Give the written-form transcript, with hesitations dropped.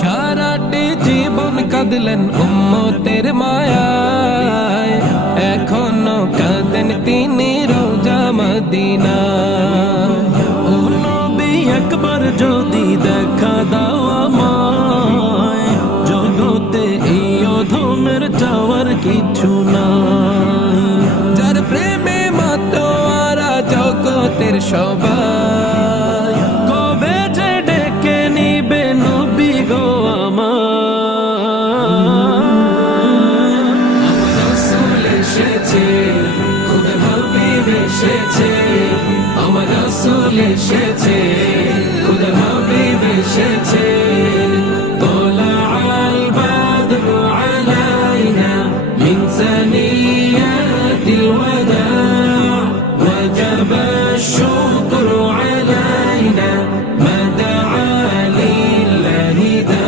সারাটি জীবন কাঁদলেন উম্মতের মায়ায়, এখনো কাঁদেন তিনি রওজা মদিনায়। ও নবী একবার যদি দেখা দাও আমায়, জগতে এই অধমের চাওয়ার কিছু নাই। যার প্রেমে মাতোয়ারা জগতের সবাই, কবে যে ডেকে নিবে নবী গো আমায়। আমার রাসূল এসেছে, খুদ হাবিব এসেছে, আমার রাসূল এসেছে,